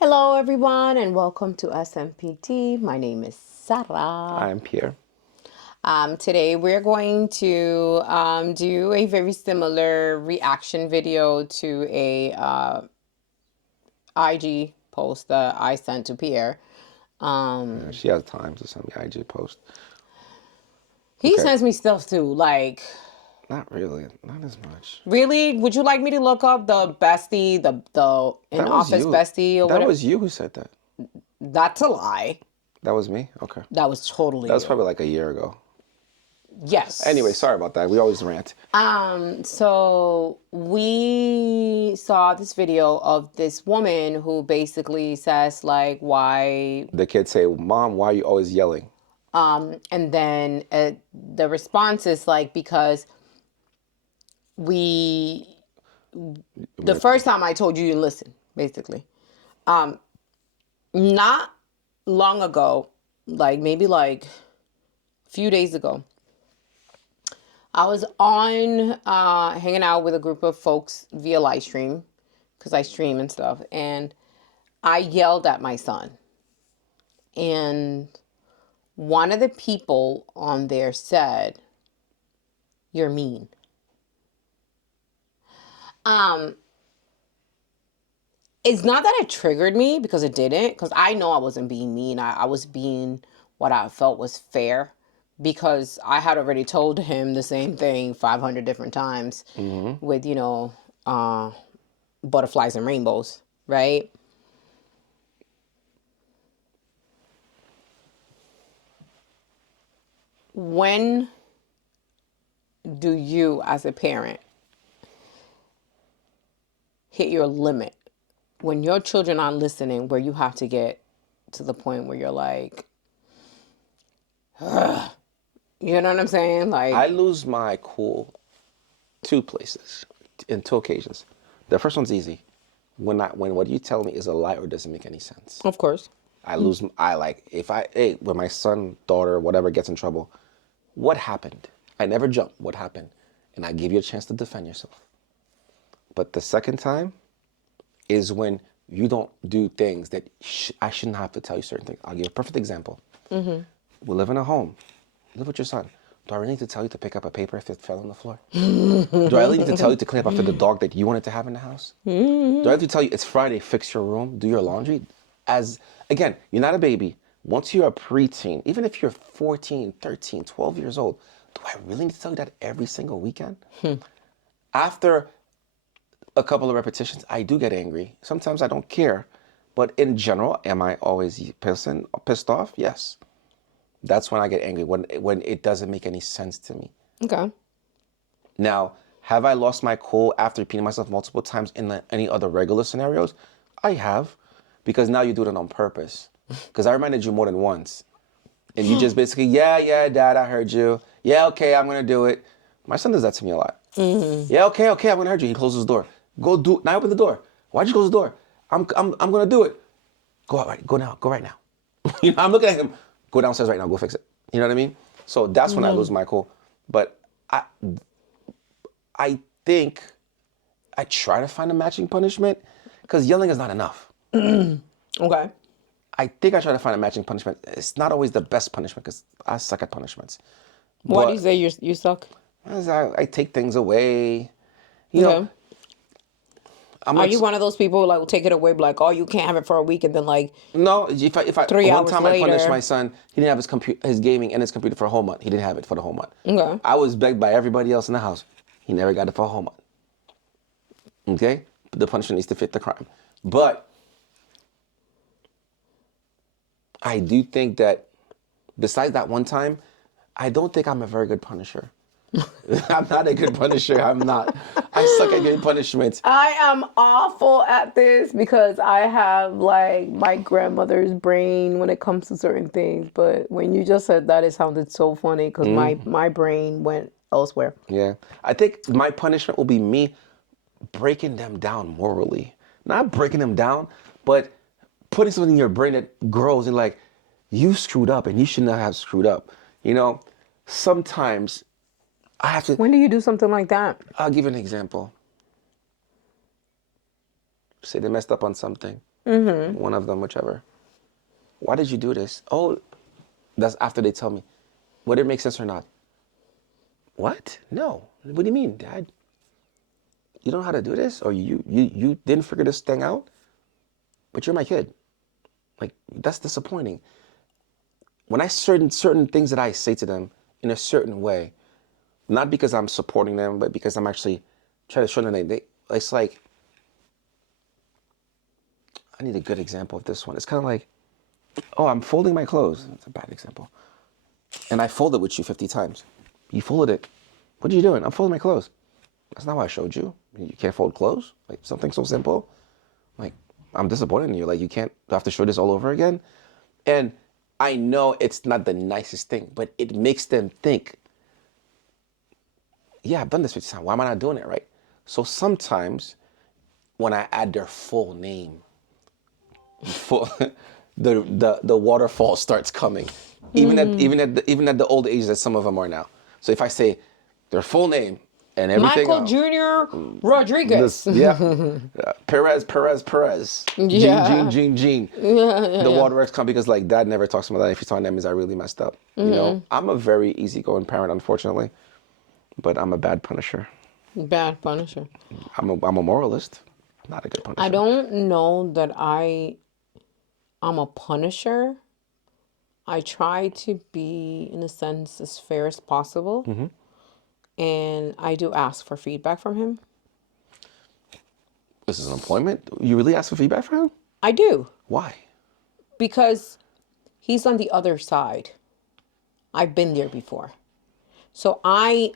Hello, everyone, and welcome to SMPT. My name is Sarah. I'm Pierre. Today, we're going to do a very similar reaction video to a IG post that I sent to Pierre. She has time to send me IG post. He Okay. sends me stuff too. Like, Not really. Not as much. really, would you like me to look up the bestie, the in That was office you. bestie or That whatever? was you who said that. That's a lie. That was me? Okay. That was totally That was you. probably like a year ago. Yes. Anyway, sorry about that. We always rant. So we saw this video of this woman who basically says like why, The kids say, Mom, why are you always yelling? and then the response is like because we the first time I told you to listen, basically, not long ago, like maybe like a few days ago, I was on hanging out with a group of folks via live stream because I stream and stuff, and I yelled at my son. And one of the people on there said, "You're mean." Um, it's not that it triggered me because it didn't, because I know I wasn't being mean. I was being what I felt was fair because I had already told him the same thing 500 different times with, butterflies and rainbows, right? When do you, as a parent, hit your limit? When your children aren't listening, where you have to get to the point where you're like, ugh. You know what I'm saying? I Like, lose my cool two places, in two occasions. The first one's easy. When what you tell me is a lie or doesn't make any sense. of course. I like, when my son, daughter, whatever gets in trouble, what happened? I never jump. What happened? And I give you a chance to defend yourself. But the second time is when you don't do things that I shouldn't have to tell you certain things. I'll give you a perfect example. We live in a home. You live with your son. Do I really need to tell you to pick up a paper if it fell on the floor? Do I really need to tell you to clean up after the dog that you wanted to have in the house? Do I have to tell you it's Friday, fix your room, do your laundry? Again, you're not a baby. Once you're a preteen, even if you're 14, 13, 12 years old, do I really need to tell you that every single weekend? After a couple of repetitions, I do get angry. Sometimes I don't care. But in general, am I always pissed off? Yes. That's when I get angry, when it doesn't make any sense to me. Okay. Now, have I lost my cool after repeating myself multiple times in any other regular scenarios? I have, because now you do it on purpose. Because I reminded you more than once. And you just basically, yeah, Dad, I heard you. Yeah, okay, I'm going to do it. My son does that to me a lot. Yeah, okay, I'm going to hurt you. He closes the door. Go do it. Now open the door. Why'd you close the door? I'm going to do it. Go out right. Go now. Go right now. I'm looking at him. Go downstairs right now. Go fix it. You know what I mean? So that's when I lose my cool. But I think I try to find a matching punishment because yelling is not enough. Okay. I think I try to find a matching punishment. It's not always the best punishment because I suck at punishments. Why do you But say you suck? as I take things away, you know, Okay. I'm Are like, you one of those people who like will take it away, be like, oh, you can't have it for a week, and then like no. If I 3 hours one time I punished later? my son, he didn't have his gaming and his computer for a whole month. He didn't have it for the whole month. Okay. I was begged by everybody else in the house. He never got it for a whole month. Okay, the punishment needs to fit the crime. But I do think that besides that one time, I don't think I'm a very good punisher. I'm not a good punisher. I'm not. I suck at getting punishments. I am awful at this because I have like my grandmother's brain when it comes to certain things. But when you just said that, it sounded so funny because my brain went elsewhere. Yeah. I think my punishment will be me breaking them down morally. Not breaking them down, but putting something in your brain that grows and like, you screwed up and you should not have screwed up. You know, sometimes I have to, When do you do something like that? I'll give you an example. Say they messed up on something. One of them, whichever. Why did you do this? Oh, that's after they tell me. Would it make sense or not? What? No. What do you mean, Dad? You don't know how to do this? Or you didn't figure this thing out? But you're my kid. Like, that's disappointing. When I certain things that I say to them in a certain way, not because I'm supporting them, but because I'm actually trying to show them it's like, I need a good example of this one. It's kind of like, oh, I'm folding my clothes. That's a bad example. And I folded with you 50 times. You folded it. What are you doing? I'm folding my clothes. That's not what I showed you. You can't fold clothes? Like, something so simple? Like, I'm disappointed in you. Like, you can't have to show this all over again? And I know it's not the nicest thing, but it makes them think, yeah, I've done this 50 times. Why am I not doing it right? So sometimes when I add their full name, full, the waterfall starts coming, even at the old age that some of them are now. So if I say their full name and everything Michael else, Jr. Rodriguez. Perez, Yeah. Gene. The waterworks come because like dad never talks to my dad. If he's talking to him, I really messed up. You know, I'm a very easygoing parent, unfortunately, but I'm a bad punisher. Bad punisher. I'm a moralist, not a good punisher. I don't know that I'm a punisher. I try to be, in a sense, as fair as possible. And I do ask for feedback from him. This is an employment. You really ask for feedback from him? I do. Why? Because he's on the other side. I've been there before. So I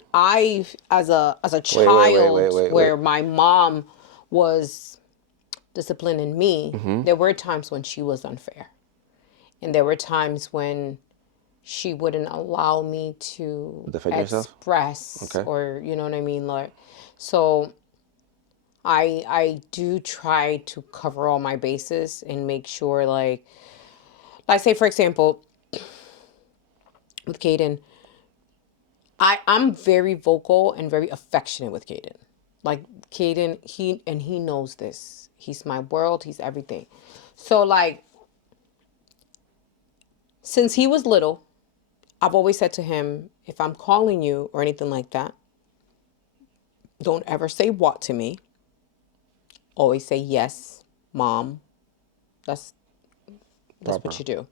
as a child where my mom was disciplining me, there were times when she was unfair. And there were times when she wouldn't allow me to Defend yourself? express Okay. or you know what I mean, like, so I do try to cover all my bases and make sure like say for example with Caden, I'm very vocal and very affectionate with Caden. Like Caden, he knows this. He's my world, he's everything. So like since he was little, I've always said to him, if I'm calling you or anything like that, don't ever say what to me. Always say yes, mom. That's what you do.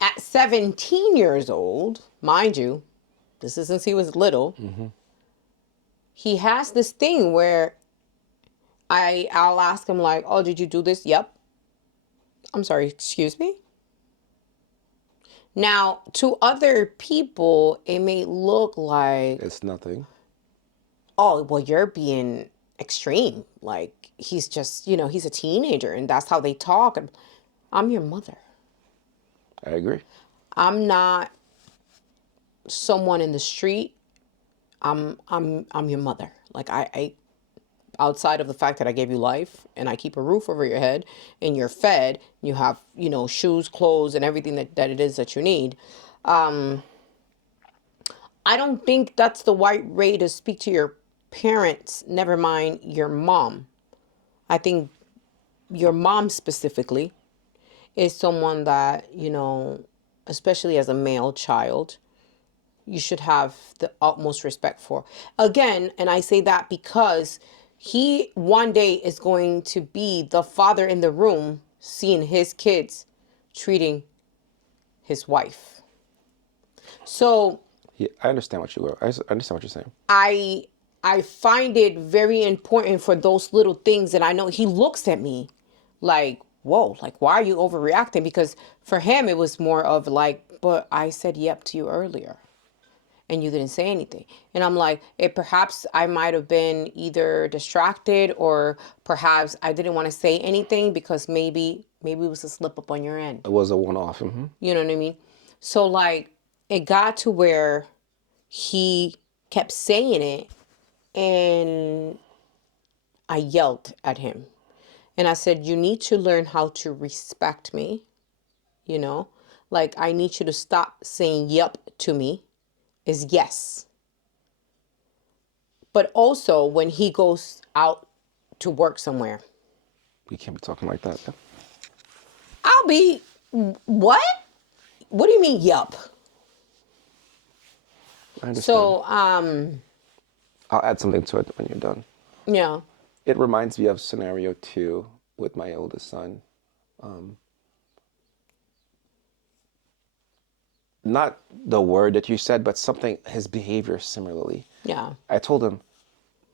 At 17 years old, mind you, this is since he was little, he has this thing where I'll ask him like, oh, did you do this? Yep. I'm sorry, excuse me? Now, to other people, it may look like, It's nothing. oh, well, you're being extreme. Like, he's just, he's a teenager and that's how they talk. And I'm your mother. I agree. I'm not someone in the street. I'm your mother. Like, I outside of the fact that I gave you life and I keep a roof over your head and you're fed, you have, shoes, clothes, and everything that it is that you need. I don't think that's the right way to speak to your parents, never mind your mom. I think your mom specifically is someone that, especially as a male child, you should have the utmost respect for. Again, and I say that because he one day is going to be the father in the room seeing his kids treating his wife. So Yeah, I understand what I understand what you're saying. I find it very important for those little things, and I know he looks at me like, whoa, like, why are you overreacting? Because for him, it was more of like, but I said yep to you earlier and you didn't say anything. And I'm like, perhaps I might have been either distracted or perhaps I didn't want to say anything because maybe it was a slip up on your end. It was a one-off. You know what I mean? So like it got to where he kept saying it and I yelled at him. And I said, you need to learn how to respect me, Like, I need you to stop saying yep to me is yes. But also, when he goes out to work somewhere, We can't be talking like that. I'll be, what? What do you mean, yup? I understand. So, I'll add something to it when you're done. yeah. It reminds me of scenario 2 with my oldest son. Not the word that you said, but something, his behavior similarly. Yeah. I told him,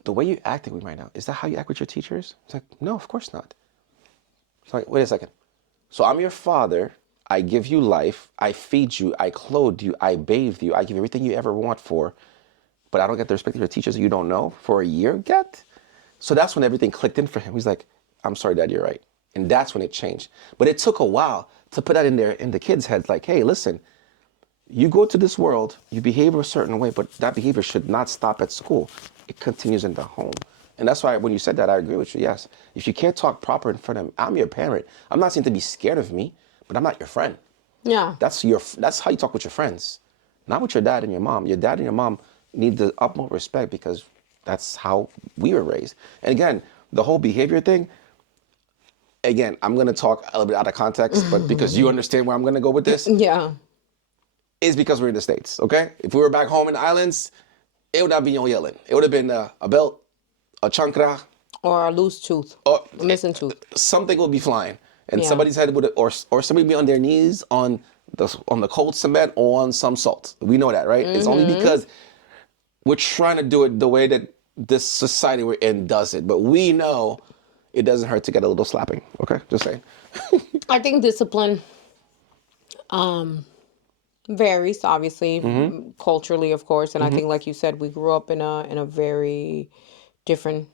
the way you're acting with me right now, is that how you act with your teachers? He's like, no, of course not. It's like, wait a second. So I'm your father. I give you life. I feed you. I clothe you. I bathe you. I give you everything you ever want for. But I don't get the respect of your teachers that you don't know for a year, get? So that's when everything clicked in for him. He's like, I'm sorry, Dad, you're right. And that's when it changed. But it took a while to put that in the kids' heads. Like, hey, listen, you go to this world, you behave a certain way, but that behavior should not stop at school. It continues in the home. And that's why when you said that, I agree with you. Yes. If you can't talk proper in front of me, I'm your parent. I'm not saying to be scared of me, but I'm not your friend. Yeah. That's how you talk with your friends, not with your dad and your mom. Your dad and your mom need the utmost respect because that's how we were raised. And again, the whole behavior thing, again, I'm going to talk a little bit out of context, but because you understand where I'm going to go with this, Yeah. is because we're in the States, okay? If we were back home in the islands, it would not be no yelling. It would have been a belt, a chancra, Or a loose tooth. or A missing tooth. something would be flying. And Yeah. somebody's head would, or somebody be on their knees on the cold cement or on some salt. We know that, right? It's only because we're trying to do it the way that this society we're in does it. But we know it doesn't hurt to get a little slapping. Okay, just saying. I think discipline varies, obviously, culturally, of course. And I think, like you said, we grew up in a very different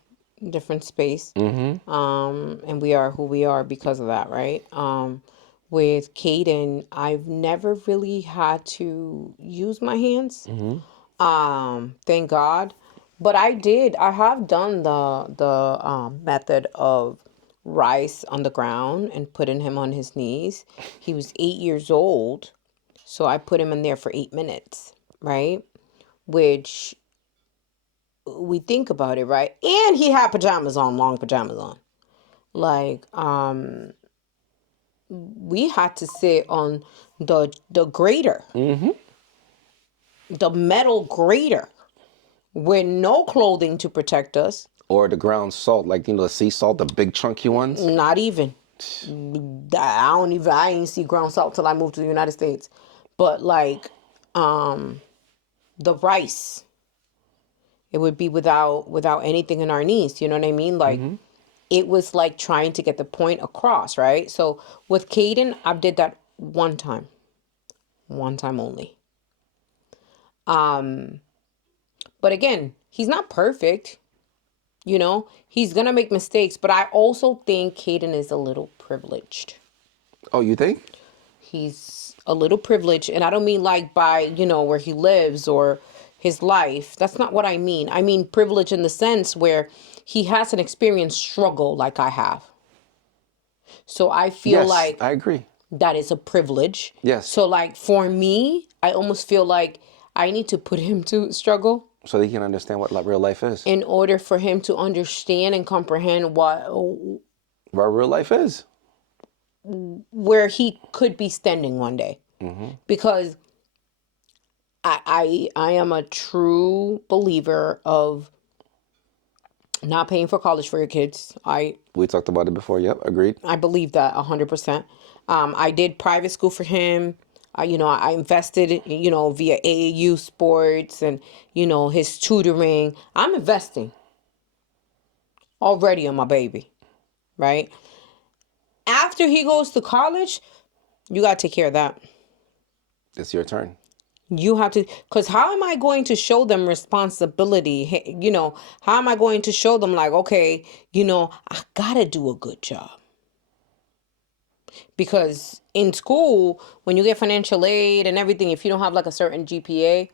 space. And we are who we are because of that, right? With Caden, I've never really had to use my hands. Thank God. But I have done the method of rice on the ground and putting him on his knees. He was 8 years old, so I put him in there for 8 minutes, right? Which we think about it, right? And he had pajamas on, long pajamas on. Like, we had to sit on the grater, the metal grater, with no clothing to protect us. Or the ground salt, like, the sea salt, the big chunky ones. Not even. I ain't see ground salt till I moved to the United States. But like, the rice, it would be without anything in our knees. You know what I mean? Like, it was like trying to get the point across, right? So with Caden, I did that one time only. But again, he's not perfect. You know, he's gonna make mistakes, but I also think Caden is a little privileged. Oh, you think? He's a little privileged, and I don't mean like by, where he lives or his life. That's not what I mean. I mean privilege in the sense where he hasn't experienced struggle like I have. So I feel Yes, like I agree. that is a privilege. Yes. So like for me, I almost feel like I need to put him to struggle So they can understand what real life is. in order for him to understand and comprehend What real life is. where he could be standing one day. Because I am a true believer of not paying for college for your kids. We talked about it before. Yep, agreed. I believe that 100%. I did private school for him. I invested, via AAU sports and, his tutoring. I'm investing already on my baby, right? After he goes to college, you got to take care of that. It's your turn. You have to, because how am I going to show them responsibility? How am I going to show them like, okay, I gotta do a good job. Because in school, when you get financial aid and everything, if you don't have like a certain GPA,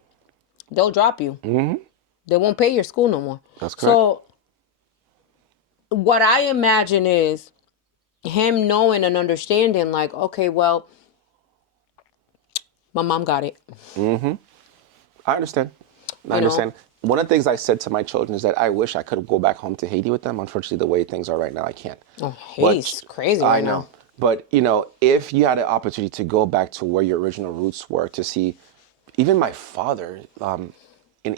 they'll drop you. They won't pay your school no more. That's correct. So what I imagine is him knowing and understanding like, okay, well, my mom got it. I understand. I understand. one of the things I said to my children is that I wish I could go back home to Haiti with them. Unfortunately, the way things are right now, I can't. Oh, But Haiti's crazy I right know. now. But if you had an opportunity to go back to where your original roots were, to see, even my father, and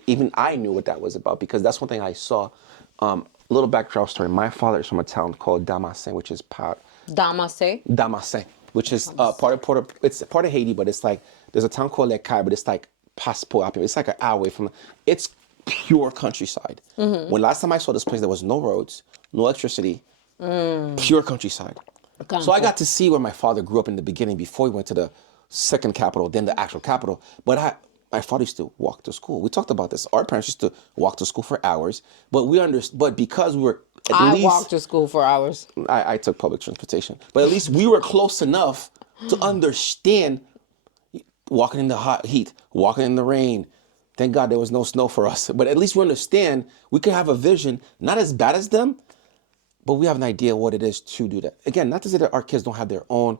even I knew what that was about, because that's one thing I saw. A little background story. My father is from a town called Damascene, which is Damasse. Damascene, which is part of It's part of Haiti, but it's like there's a town called Les Cayes, but it's like Passport Apia. It's like an hour away from. It's pure countryside. When last time I saw this place, there was no roads, no electricity, pure countryside. So I got to see where my father grew up in the beginning before he went to the second capital, then the actual capital. But my father used to walk to school. We talked about this. Our parents used to walk to school for hours, but but because we were at I least walked to school for hours. I took public transportation, but at least we were close enough to understand walking in the hot heat, walking in the rain. Thank God there was no snow for us, but at least we understand we can have a vision, not as bad as them, but we have an idea what it is to do that. Again, not to say that our kids don't have their own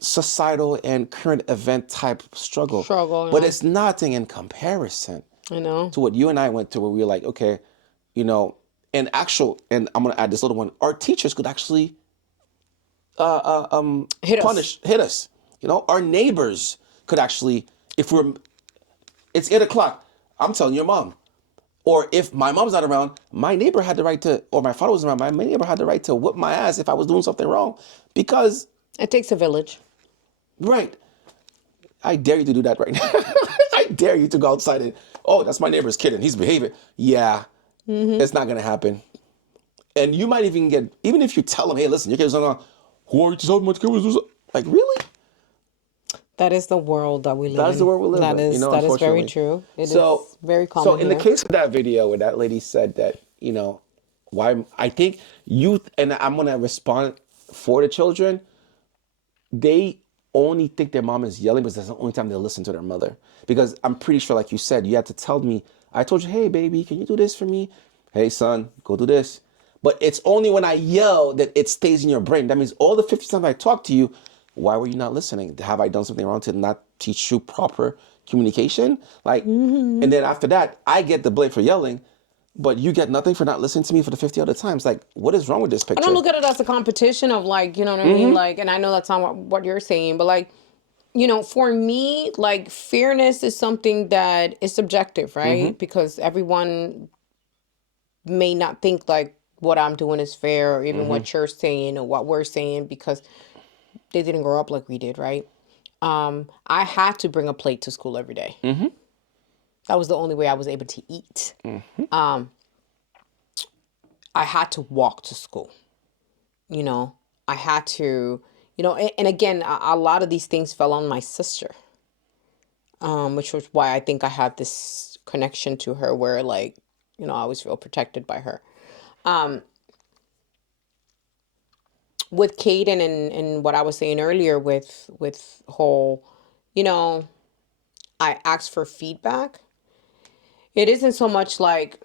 societal and current event type struggle, but Yeah. it's nothing in comparison I know. to what you and I went through, where we were like, okay, and I'm gonna add this little one. Our teachers could actually Hit us. hit us. Our neighbors could actually, if it's 8 o'clock, I'm telling your mom. Or if my mom's not around, my neighbor had the right to, or my father was around, my neighbor had the right to whip my ass if I was doing something wrong. Because, It takes a village. right, I dare you to do that right now. I dare you to go outside and, oh, that's my neighbor's kid and he's behaving. Yeah, it's not going to happen. And you might even if you tell him, hey, listen, your kid's not, who are you to tell my kid was do something? Like, really? That is the world that we live in. That's the world we live in, That is very unfortunately. true. It So, is very so common in the here. case of that video where that lady said that, why I think youth, and I'm gonna respond for the children, they only think their mom is yelling because that's the only time they listen to their mother. Because I'm pretty sure, like you said, you had to tell me, I told you, hey baby, can you do this for me? Hey son, go do this. But it's only when I yell that it stays in your brain. That means all the 50 times I talk to you, why were you not listening? Have I done something wrong to not teach you proper communication? Like, and then after that, I get the blame for yelling, but you get nothing for not listening to me for the 50 other times. Like, what is wrong with this I don't picture? look at it as a competition of like, you know what I mean? Like, and I know that's not what you're saying, but like, for me, like fairness is something that is subjective, right? Because everyone may not think like what I'm doing is fair or even what you're saying or what we're saying because they didn't grow up like we did, right? I had to bring a plate to school every day. That was the only way I was able to eat. I had to walk to school. I had to, and again, a lot of these things fell on my sister, which was why I think I have this connection to her where like, I always feel protected by her. With Caden and what I was saying earlier with whole, I asked for feedback. It isn't so much like,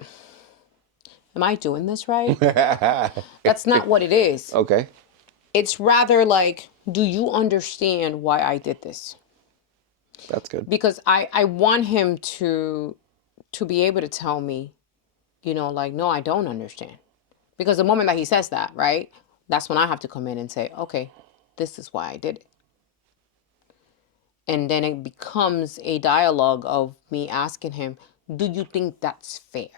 am I doing this right? That's not what it is. Okay. It's rather like, do you understand why I did this? That's good. Because I want him to be able to tell me, like, no, I don't understand. Because the moment that he says that, right, that's when I have to come in and say, okay, this is why I did it. And then it becomes a dialogue of me asking him, do you think that's fair?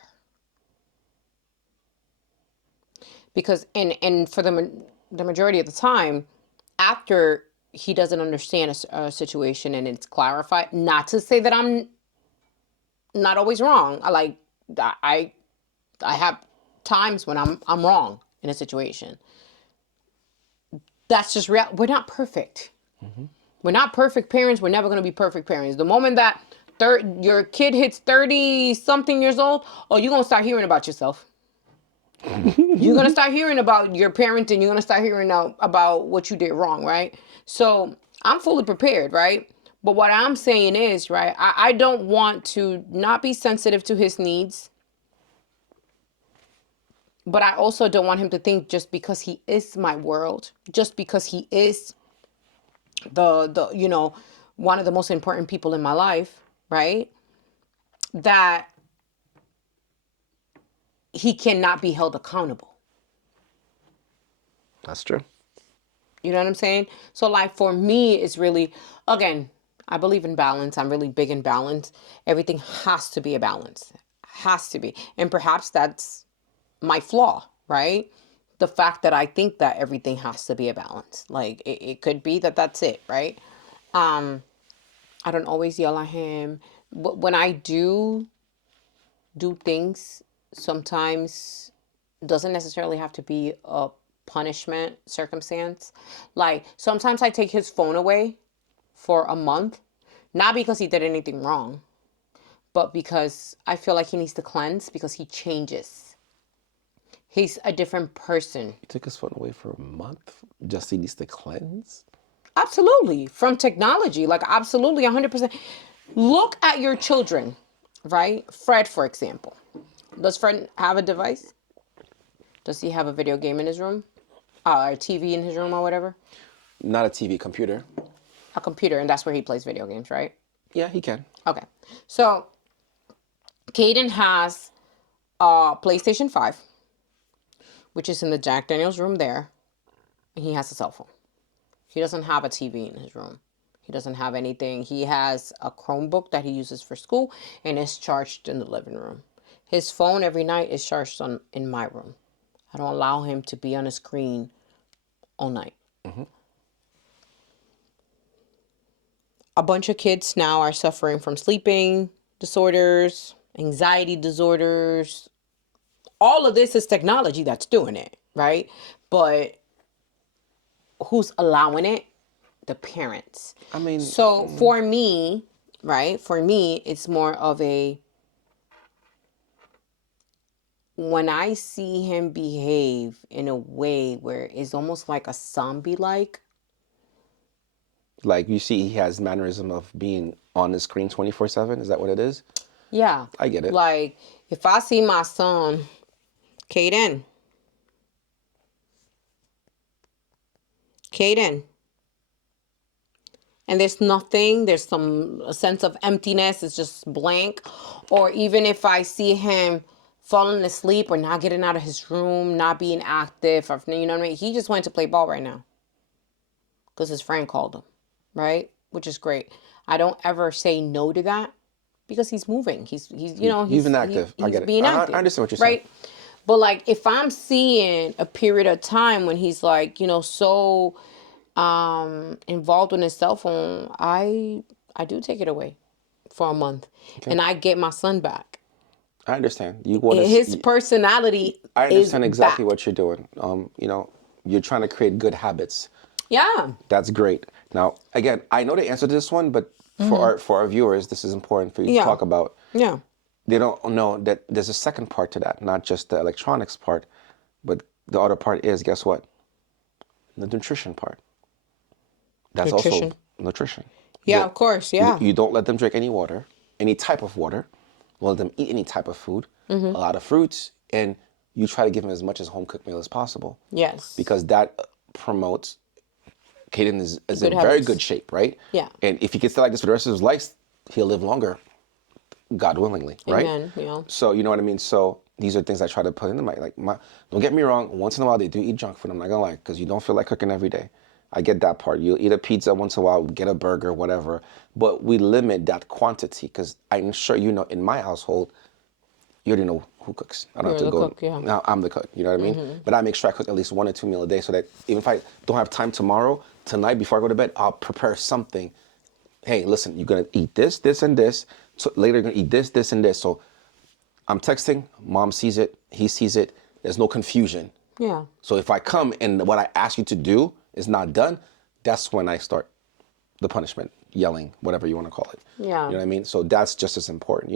Because, and for the majority of the time, after he doesn't understand a situation and it's clarified, not to say that I'm not always wrong. I have times when I'm wrong in a situation. That's just real. We're not perfect. We're not perfect parents. We're never going to be perfect parents. The moment that your kid hits 30 something years old, oh, you're going to start hearing about yourself. You're going to start hearing about your parenting. You're going to start hearing about what you did wrong, right? So I'm fully prepared, right? But what I'm saying is, right, I don't want to not be sensitive to his needs. But I also don't want him to think just because he is my world, just because he is one of the most important people in my life, right? That he cannot be held accountable. That's true. You know what I'm saying? So like for me, it's really, again, I believe in balance. I'm really big in balance. Everything has to be a balance. Has to be. And perhaps that's my flaw, right? The fact that I think that everything has to be a balance. Like it could be that that's it, right? I don't always yell at him. But when I do things, sometimes doesn't necessarily have to be a punishment circumstance. Like sometimes I take his phone away for a month, not because he did anything wrong, but because I feel like he needs to cleanse because he changes. He's a different person. You took his phone away for a month just so he needs to cleanse? Absolutely. From technology, like absolutely 100%. Look at your children, right? Fred, for example. Does Fred have a device? Does he have a video game in his room? A TV in his room or whatever? Not a TV, computer. A computer, and that's where he plays video games, right? Yeah, he can. Okay. So, Caden has a PlayStation 5, which is in the Jack Daniels room there, and he has a cell phone. He doesn't have a TV in his room. He doesn't have anything. He has a Chromebook that he uses for school, and it's charged in the living room. His phone every night is charged in my room. I don't allow him to be on a screen all night. A bunch of kids now are suffering from sleeping disorders, anxiety disorders. All of this is technology that's doing it, right? But who's allowing it? The parents. I mean, So for me, right? For me, it's more of a, when I see him behave in a way where it's almost like a zombie-like, like you see, he has mannerism of being on the screen 24/7. Is that what it is? yeah. I get it. Like if I see my son, Caden, and there's nothing, there's a sense of emptiness, it's just blank. Or even if I see him falling asleep or not getting out of his room, not being active, or, you know what I mean? He just went to play ball right now because his friend called him, right? Which is great. I don't ever say no to that because he's moving. He's He's been active. I get it. being active. I understand what you're saying. Right? But like if I'm seeing a period of time when he's like, so involved in his cell phone, I do take it away for a month. And I get my son back. I understand. You want His personality I understand is exactly back. what you're doing. You're trying to create good habits. Yeah. That's great. Now, again, I know the answer to this one, but for our viewers, this is important for you to talk about. Yeah. They don't know that there's a second part to that, not just the electronics part, but the other part is, guess what? The nutrition part. That's Nutrition. also nutrition. Yeah, of course. Yeah. You don't let them drink any water, any type of water. You let them eat any type of food, a lot of fruits, and you try to give them as much as home cooked meal as possible. Yes. Because that promotes, Caden is in Good very habits. good shape, right? Yeah. And if he can stay like this for the rest of his life, he'll live longer, God willingly, right? Amen. Yeah. So you know what I mean? So these are things I try to put in don't get me wrong, once in a while they do eat junk food, I'm not gonna lie, because you don't feel like cooking every day. I get that part. You'll eat a pizza once in a while, get a burger, whatever. But we limit that quantity because I'm sure in my household, you already know who cooks. I don't have to You're the go. cook, yeah. Now I'm the cook. You know what I mean? But I make sure I cook at least 1 or 2 meals a day so that even if I don't have time tonight before I go to bed, I'll prepare something. Hey, listen, you're gonna eat this, this, and this. So later you're gonna eat this, this, and this. So I'm texting. Mom sees it. He sees it. There's no confusion. Yeah. So if I come and what I ask you to do is not done, that's when I start the punishment, yelling, whatever you want to call it. Yeah. You know what I mean? So that's just as important.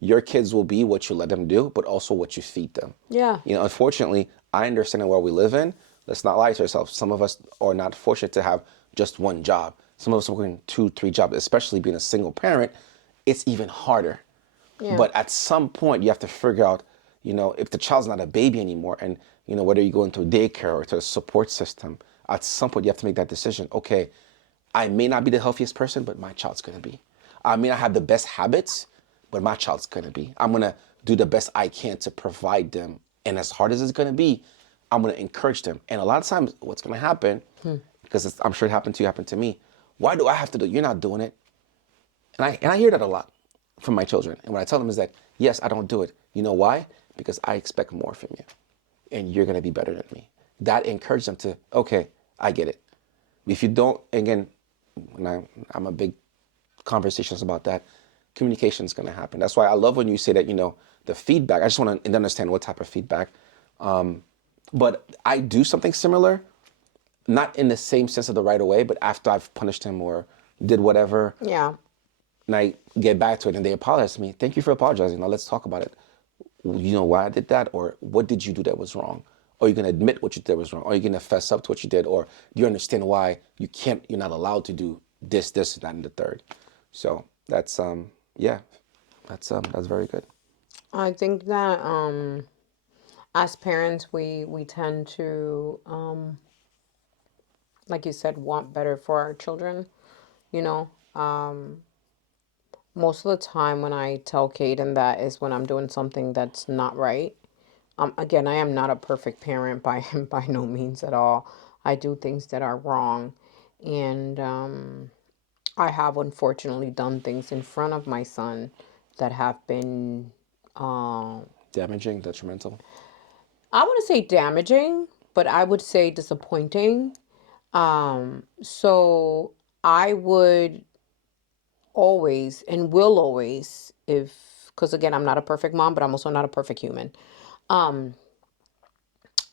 Your kids will be what you let them do, but also what you feed them. Yeah. Unfortunately, I understand the world we live in. Let's not lie to ourselves. Some of us are not fortunate to have just one job. Some of us are working 2, 3 jobs, especially being a single parent. It's even harder. Yeah. But at some point, you have to figure out, if the child's not a baby anymore, and whether you go into daycare or to a support system, at some point you have to make that decision. Okay, I may not be the healthiest person, but my child's gonna be. I may not have the best habits, what my child's gonna be. I'm gonna do the best I can to provide them. And as hard as it's gonna be, I'm gonna encourage them. And a lot of times what's gonna happen, because I'm sure it happened to you, happened to me, why do I have to do it? You're not doing it. And I hear that a lot from my children. And what I tell them is that, yes, I don't do it. You know why? Because I expect more from you. And you're gonna be better than me. That encourages them to, okay, I get it. If you don't, again, when I'm a big conversations about that, communication is going to happen. That's why I love when you say that, the feedback. I just want to understand what type of feedback. But I do something similar, not in the same sense of the right away, but after I've punished him or did whatever, Yeah. and I get back to it and they apologize to me. Thank you for apologizing. Now let's talk about it. You know why I did that? Or what did you do that was wrong? Or you're going to admit what you did was wrong? Or you're going to fess up to what you did? Or do you understand why you're not allowed to do this, that, and the third? So that's, yeah, that's very good. I think that as parents, we tend to, like you said, want better for our children. You know, most of the time when I tell Caden that is when I'm doing something that's not right. Again, I am not a perfect parent by by no means at all. I do things that are wrong, and I have unfortunately done things in front of my son that have been, Damaging, detrimental. I want to say damaging, but I would say disappointing. So I would always and will always, because again, I'm not a perfect mom, but I'm also not a perfect human. Um,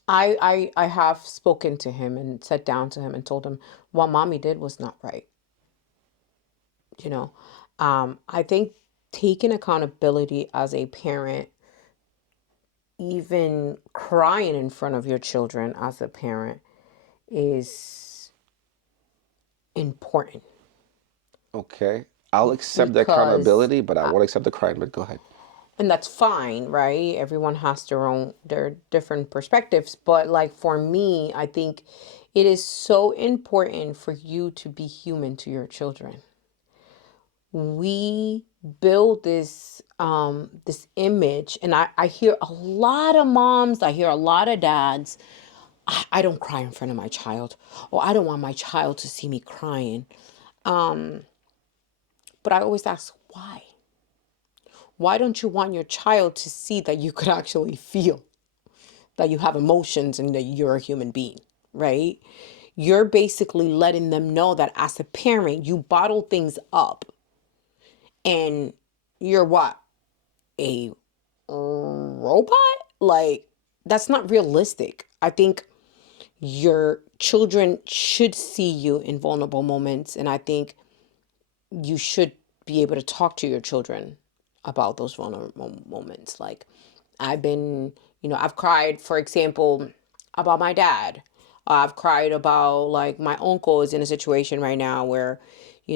I have spoken to him and sat down to him and told him what mommy did was not right. You know, I think taking accountability as a parent, even crying in front of your children as a parent, is important Okay. I'll accept the because accountability, but I won't accept the crime. But go ahead. and that's fine, right? Everyone has their different perspectives, but like for me, I think it is so important for you to be human to your children. We build this image, and I hear a lot of moms, I hear a lot of dads, I don't cry in front of my child, or I don't want my child to see me crying. But I always ask why. Why don't you want your child to see that you could actually feel, that you have emotions, and that you're a human being, right? You're basically letting them know that as a parent, you bottle things up and you're what? A robot? Like, that's not realistic. I think your children should see you in vulnerable moments. And I think you should be able to talk to your children about those vulnerable moments. Like, I've cried, for example, about my dad. I've cried about like my uncle is in a situation right now where, he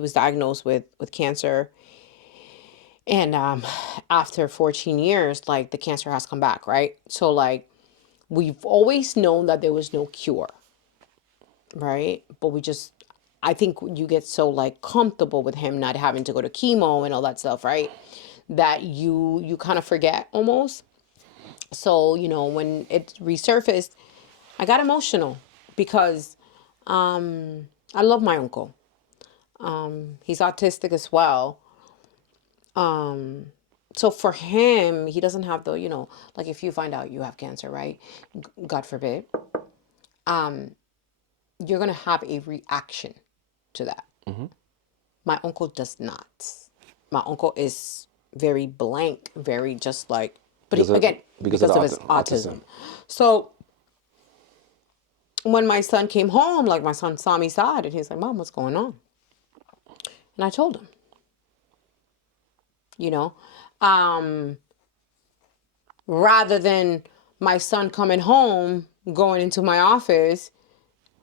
was diagnosed with cancer, and after 14 years, like the cancer has come back, right? So like we've always known that there was no cure, right? But I think you get so like comfortable with him not having to go to chemo and all that stuff, right? That you kind of forget almost. So, when it resurfaced, I got emotional because I love my uncle. He's autistic as well. So for him, he doesn't have the, like if you find out you have cancer, right? God forbid, you're going to have a reaction to that. My uncle does not. My uncle is very blank, very just like, but Because of again, because of because the of his autism. autism. So when my son came home, like my son saw me sad and he's like, Mom, what's going on? And I told him, you know, um, rather than my son coming home, going into my office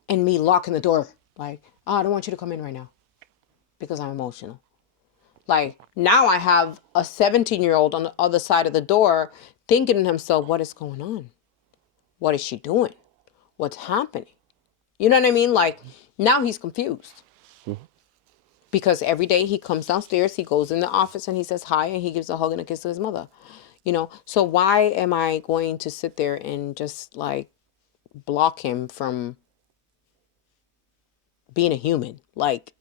and me locking the door, like, oh, I don't want you to come in right now because I'm emotional. Like now I have a 17-year-old on the other side of the door thinking to himself, what is going on? What is she doing? What's happening? You know what I mean? Like now he's confused. because every day he comes downstairs, he goes in the office and he says hi and he gives a hug and a kiss to his mother. So why am I going to sit there and just like block him from being a human? Like,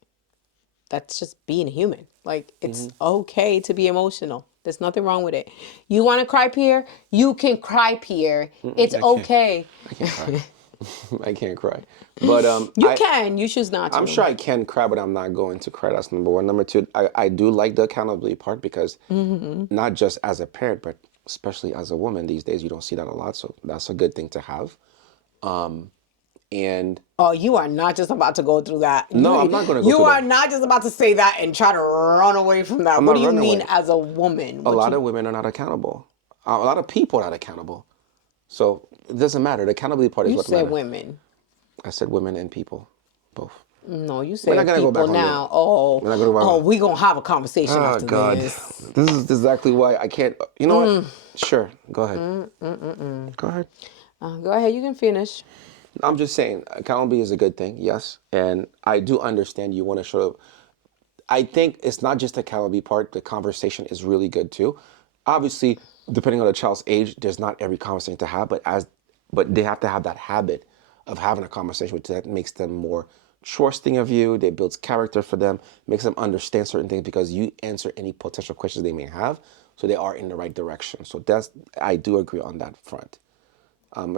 that's just being a human. Like, it's okay to be emotional. There's nothing wrong with it. You want to cry, Pierre? You can cry, Pierre. It's okay. I can't cry. I can't cry. But You can. You choose not to. I'm sure I can cry, but I'm not going to cry. That's number one. Number two, I do like the accountability part because not just as a parent, but especially as a woman these days, you don't see that a lot. So that's a good thing to have. And Oh, you are not just about to go through that. no, I'm not going to go You through are that. not just about to say that and try to run away from that. I'm What not do you running mean away. as a woman? A lot of women are not accountable. A lot of people are not accountable. So it doesn't matter. The accountability part is You what said matters. women. I said women and people, both. No, you We're said not gonna go people back on now. that. Oh, We're not gonna go back on- we gonna have a conversation Oh after God, this. this is exactly why I can't. You know what? Sure, go ahead. Go ahead. Go ahead, you can finish. I'm just saying, accountability is a good thing, yes, and I do understand you want to show. I think it's not just the accountability part. The conversation is really good too. Obviously, depending on the child's age, there's not every conversation to have, but they have to have that habit of having a conversation which that makes them more trusting of you. They builds character for them, makes them understand certain things because you answer any potential questions they may have, so they are in the right direction. So I do agree on that front.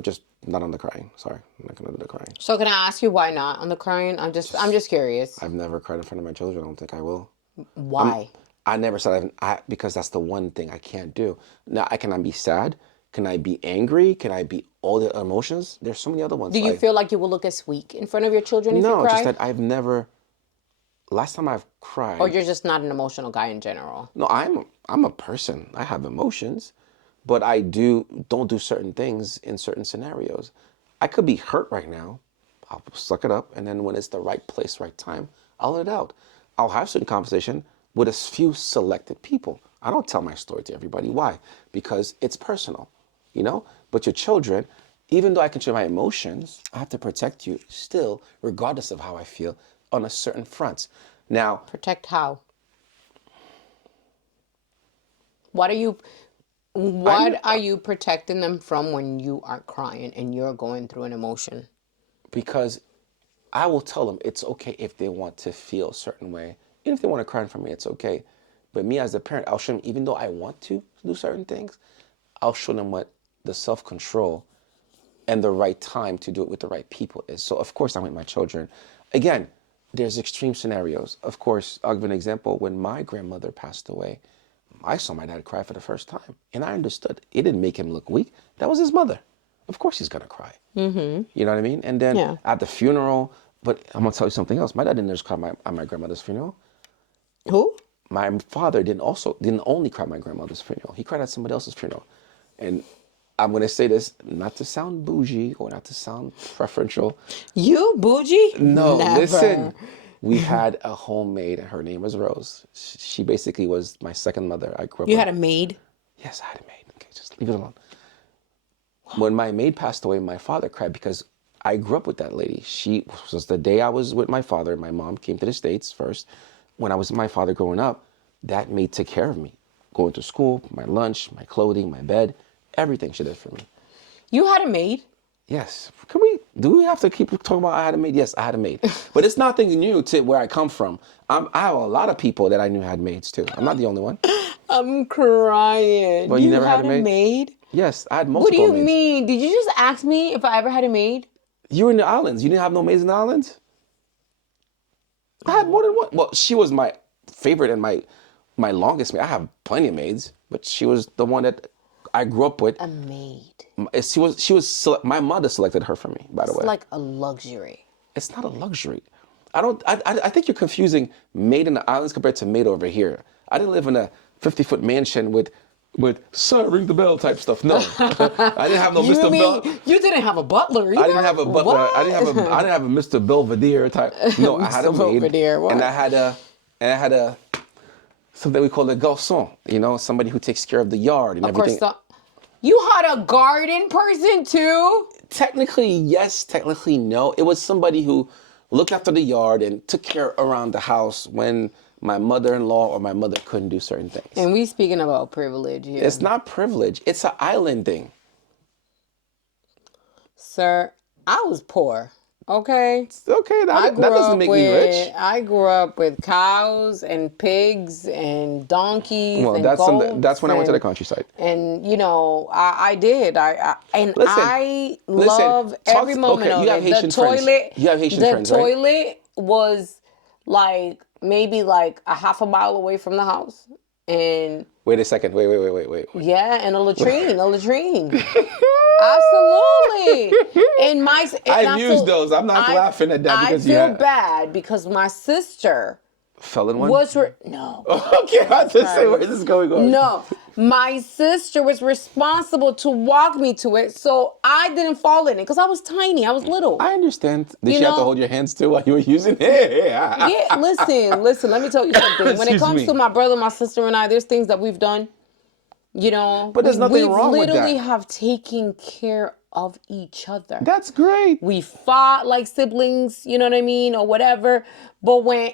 Just not on the crying. Sorry, I'm not gonna do the crying. So can I ask you why not on the crying? I'm just curious. I've never cried in front of my children. I don't think I will. Why? I never said because that's the one thing I can't do. Now, can I be sad? Can I be angry? Can I be all the emotions? There's so many other ones. Do you feel like you will look as weak in front of your children if you No, cry? just that I've never. Last time I've cried. Or you're just not an emotional guy in general? No, I'm a person. I have emotions, but I don't do certain things in certain scenarios. I could be hurt right now. I'll suck it up, and then when it's the right place, right time, I'll let it out. I'll have certain conversation with a few selected people. I don't tell my story to everybody. Why? Because it's personal, you know? But your children, even though I can share my emotions, I have to protect you still, regardless of how I feel, on a certain front. Now, Protect how? What are you protecting them from when you are crying and you're going through an emotion? because I will tell them it's okay if they want to feel a certain way. Even if they want to cry in front of me, it's okay. But me as a parent, I'll show them, even though I want to do certain things, I'll show them what the self-control and the right time to do it with the right people is. So of course I'm with my children. Again, there's extreme scenarios. Of course, I'll give an example. When my grandmother passed away, I saw my dad cry for the first time. And I understood. It didn't make him look weak. That was his mother. Of course he's going to cry. Mm-hmm. You know what I mean? And then Yeah. at the funeral, but I'm going to tell you something else. My dad didn't just cry at my grandmother's funeral. Who? My father didn't only cry at my grandmother's funeral. He cried at somebody else's funeral. And I'm going to say this, not to sound bougie or not to sound preferential. You bougie? No, Never. listen. We had a homemaid, and her name was Rose. She basically was my second mother. I grew up You with. had a maid? Yes, I had a maid. Okay, just leave it alone. When my maid passed away, my father cried because I grew up with that lady. She was the day I was with my father. My mom came to the States first. When I was with my father growing up, that maid took care of me. Going to school, my lunch, my clothing, my bed, everything she did for me. You had a maid? Yes. Do we have to keep talking about I had a maid? Yes, I had a maid. But it's nothing new to where I come from. I have a lot of people that I knew had maids too. I'm not the only one. I'm crying. Well, you never had a maid? maid? Yes, I had What do multiple you maids. mean? Did you just ask me if I ever had a maid? You were in the islands. You didn't have no maids in the islands? I had more than one. Well, she was my favorite and my longest maid. I have plenty of maids, but she was the one that I grew up with. A maid. My mother selected her for me, by the It's way. like a luxury. It's not a luxury. I think you're confusing maid in the islands compared to maid over here. I didn't live in a 50-foot mansion with sir, ring the bell type stuff. No. I didn't have no You Mr. mean Bell. you didn't have a butler either? I didn't have a butler. What? I didn't have a Mr. Belvedere type. No, I had a Mr. maid. Belvedere, what? And I had a something we call a garçon, somebody who takes care of the yard and Of course, everything. you had a garden person too? Technically, yes, technically no. It was somebody who looked after the yard and took care around the house when my mother-in-law or my mother couldn't do certain things. And we speaking about privilege here. It's not privilege. It's an island thing. Sir, I was poor. Okay. Okay, that doesn't make me rich. I grew up with cows and pigs and donkeys Well, and that's goats when I went to the and- countryside. And I did. Listen, I love talk- every moment okay, of you have it. Haitian The friends. toilet. You have Haitian the friends, right? toilet was like maybe like a half a mile away from the house, and Wait a second. Wait. yeah, and a latrine. Absolutely. And I've used those. I'm not laughing at that because I feel bad because my sister fell in one. was no. Okay, I have to say where this is going on. No, my sister was responsible to walk me to it, so I didn't fall in it because I was tiny. I was little. I understand. Did You she have to know- hold your hands too while you were using it? Yeah, listen. Let me tell you something. When it Excuse comes me. to my brother, my sister, and I, there's things that we've done. You know, But there's nothing wrong with We literally that. have taken care of each other. That's great. We fought like siblings, you know what I mean, or whatever. But when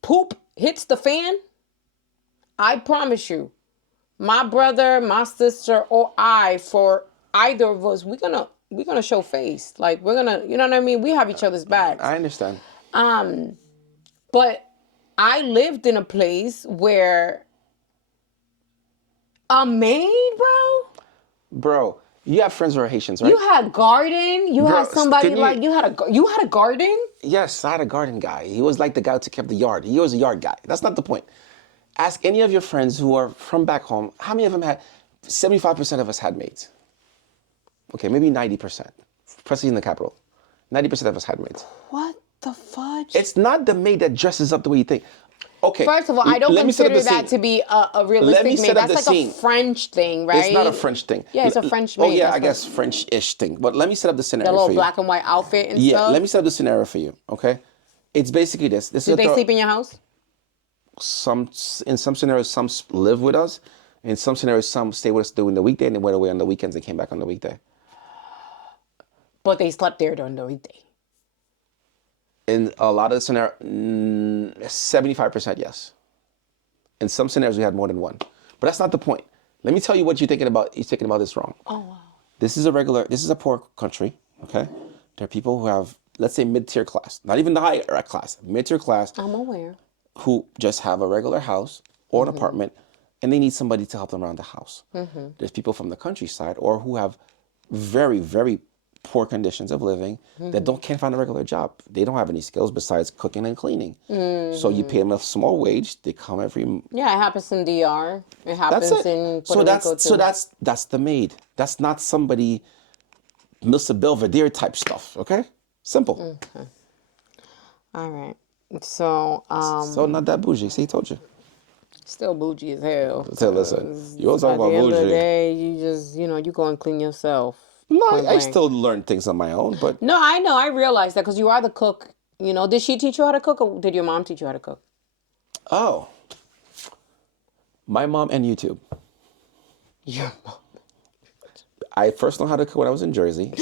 poop hits the fan, I promise you, my brother, my sister, or I, for either of us, we're gonna show face. Like we're gonna, you know what I mean? We have each other's backs. I understand. But I lived in a place where a maid, bro. Bro, you have friends who are Haitians, right? You had garden. You Girl, had somebody can you- like you had a garden. Yes, I had a garden guy. He was like the guy who took care of the yard. He was a yard guy. That's not the point. Ask any of your friends who are from back home, how many of them had, 75% of us had maids. Okay, maybe 90%, especially in the capital. 90% of us had maids. What the fudge? It's not the maid that dresses up the way you think. Okay. First of all, I don't let me set up consider the that scene. to be a Let realistic me maid. set up That's the like scene. a French thing, right? It's not a French thing. Yeah, it's a French Oh maid. yeah, That's I what- guess French-ish thing. But let me set up the scenario The little for you. black and white outfit and Yeah, stuff. let me set up the scenario for you. Okay, it's basically this. This Did is they sleep in your house? in some scenarios, some live with us. In some scenarios, some stay with us during the weekday and they went away on the weekends and came back on the weekday. But they slept there during the weekday. In a lot of the scenarios, 75% yes. In some scenarios, we had more than one. But that's not the point. Let me tell you what you're thinking about. You're thinking about this wrong. Oh wow. This is a poor country, okay? There are people who have, let's say, mid-tier class, not even the higher class, mid-tier class, I'm aware. who just have a regular house or an apartment, and they need somebody to help them around the house. There's people from the countryside or who have very, very poor conditions of living that can't find a regular job. They don't have any skills besides cooking and cleaning. So you pay them a small wage. They come every. Yeah, it happens in DR. It happens That's it. in Puerto So Rico too. that's the maid. That's not somebody, Mr. Belvedere type stuff. Okay, simple. All right. So, So not that bougie. See, told you. still bougie as hell. Tell listen, you don't talk At the about end of the bougie. day, you just, you go and clean yourself. No, Point I blank. still learn things on my own, but No, I know. I realize that because you are the cook. Did she teach you how to cook or did your mom teach you how to cook? oh, my mom and YouTube. Yeah. I first learned how to cook when I was in Jersey.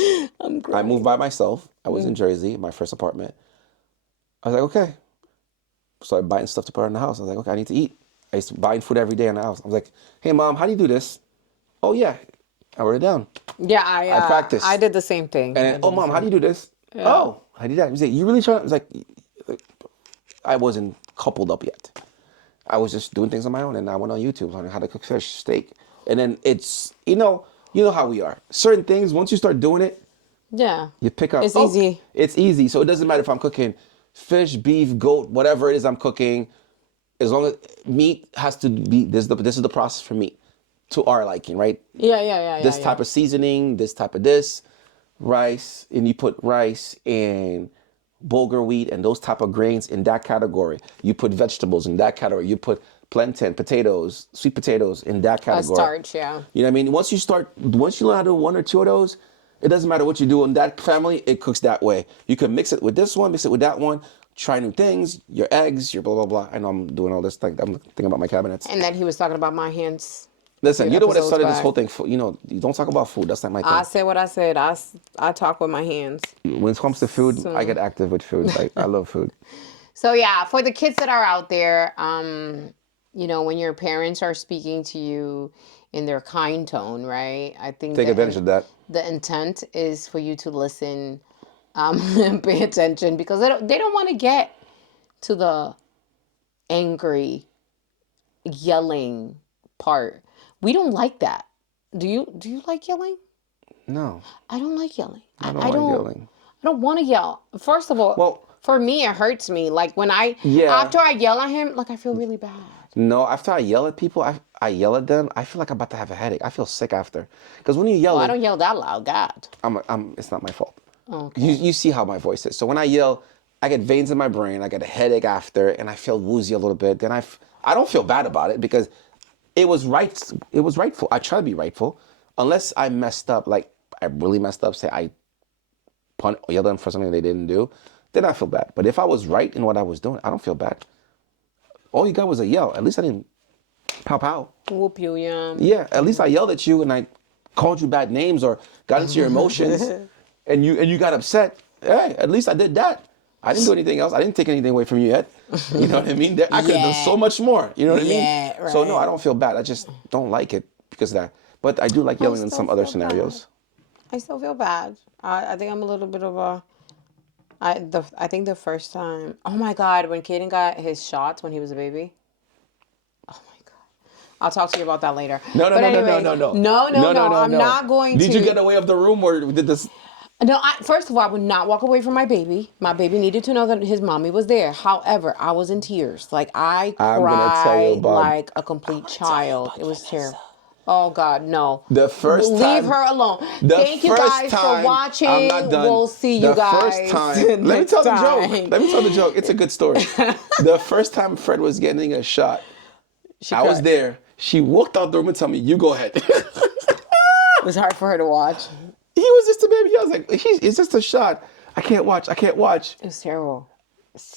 I moved by myself. I was in Jersey, my first apartment. I was like, okay. Started buying stuff to put in the house. I was like, okay, I need to eat. I used to buying food every day in the house. I was like, hey, Mom, how do you do this? Oh, yeah. I wrote it down. Yeah, I practiced. I did the same thing. And, oh, Mom, how do you do this? Oh, I did that. He said, you really trying? I was like, I wasn't coupled up yet. I was just doing things on my own. And I went on YouTube, learning how to cook fish, steak. And then it's, you know how we are. Certain things, once you start doing it, Yeah. you pick up. It's easy. It's easy. So it doesn't matter if I'm cooking fish, beef, goat, whatever it is I'm cooking. As long as meat has to be, this is the process for meat to our liking, right? Yeah. This type of seasoning, this type of this, rice, and you put rice and bulgur wheat and those type of grains in that category. You put vegetables in that category. You put plantain, potatoes, sweet potatoes in that category. starch, yeah. You know what I mean? Once you learn how to do one or two of those, it doesn't matter what you do in that family, it cooks that way. You can mix it with this one, mix it with that one, try new things, your eggs, your blah, blah, blah. I know I'm doing all this thing. I'm thinking about my cabinets. And then he was talking about my hands. Listen, few you know what episodes started this back. whole thing? You know, you don't talk about food. That's not my I thing. said what I said. I talk with my hands. When it comes to food, I So get active with food. Like I love food. so yeah, for the kids that are out there, you know, when your parents are speaking to you in their kind tone, right? I think Take advantage of that. the intent is for you to listen, and pay attention because they don't want to get to the angry yelling part. We don't like that. Do you like yelling? No, I don't like yelling. I I, don't I like don't yelling. I don't want to yell. First of all, Well, for me it hurts me. Like when yeah. after I yell at him, like I feel really bad. No, after I yell at people, I yell at them. I feel like I'm about to have a headache. I feel sick after. Because when you're Well, I yelling, don't yell that loud, God. it's not my fault. You Okay. you see how my voice is. So when I yell, I get veins in my brain. I get a headache after, and I feel woozy a little bit. Then I don't feel bad about it because it was right. It was rightful. I try to be rightful, unless I messed up. Like I really messed up. Say I yelled at them for something they didn't do. Then I feel bad. But if I was right in what I was doing, I don't feel bad. All you got was a yell. At least I didn't pow pow. Whoop you, yeah. Yeah, at least I yelled at you and I called you bad names or got into your emotions and you got upset. Hey, at least I did that. I didn't do anything else. I didn't take anything away from you yet. You know what I mean? I could have done so Yeah. much more. You know what I mean? Yeah, So no, I right. don't feel bad. I just don't like it because of that. But I do like I yelling in still some other feel bad. scenarios. I still feel bad. I think I'm a little bit of a. I think the first time. Oh my God! When Kaden got his shots when he was a baby. Oh my God! I'll talk to you about that later. No, no, But no, no, no, anyway, no, no. no, no, No, no, no. no, I'm no. not going Did you to. get away of the room or did this? No, first of all, I would not walk away from my baby. My baby needed to know that his mommy was there. However, I was in tears. Like I I'm gonna tell you cried about like a complete child. It was terrible. Oh God, no. the first Leave time. her alone. The Thank you first guys for time, I'm not watching. done. We'll see you The first guys time, let me next tell the joke. time. Let me tell the joke. It's a good story. The first time Fred was getting a shot, She I was cried. there. She walked out the room and told me, "You go ahead." It was hard for her to watch. He was just a baby. I was like, "It's just a shot. I can't watch. I can't watch." It was terrible.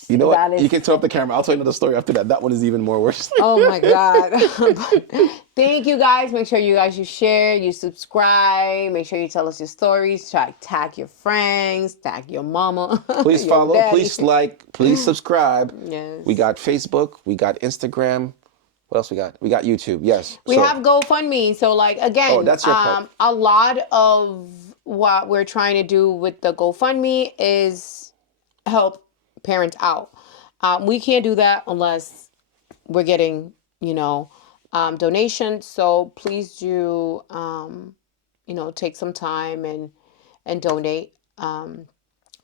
You know what? That is You can turn off the camera. I'll tell you another story after that. That one is even more worse. Oh my God. Thank you guys. Make sure you share, you subscribe. Make sure you tell us your stories. Tag your friends, tag your mama, Please your follow. daddy. Please like. Please subscribe. Yes. We got Facebook. We got Instagram. What else we got? We got YouTube. Yes. We So- have GoFundMe. So like again, Oh, that's your part. a lot of what we're trying to do with the GoFundMe is help parents out. We can't do that unless we're getting, donations. So please do, take some time and donate. And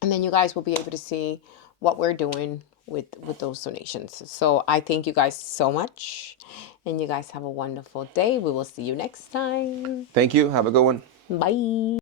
then you guys will be able to see what we're doing with those donations. So I thank you guys so much, and you guys have a wonderful day. We will see you next time. Thank you. Have a good one. Bye.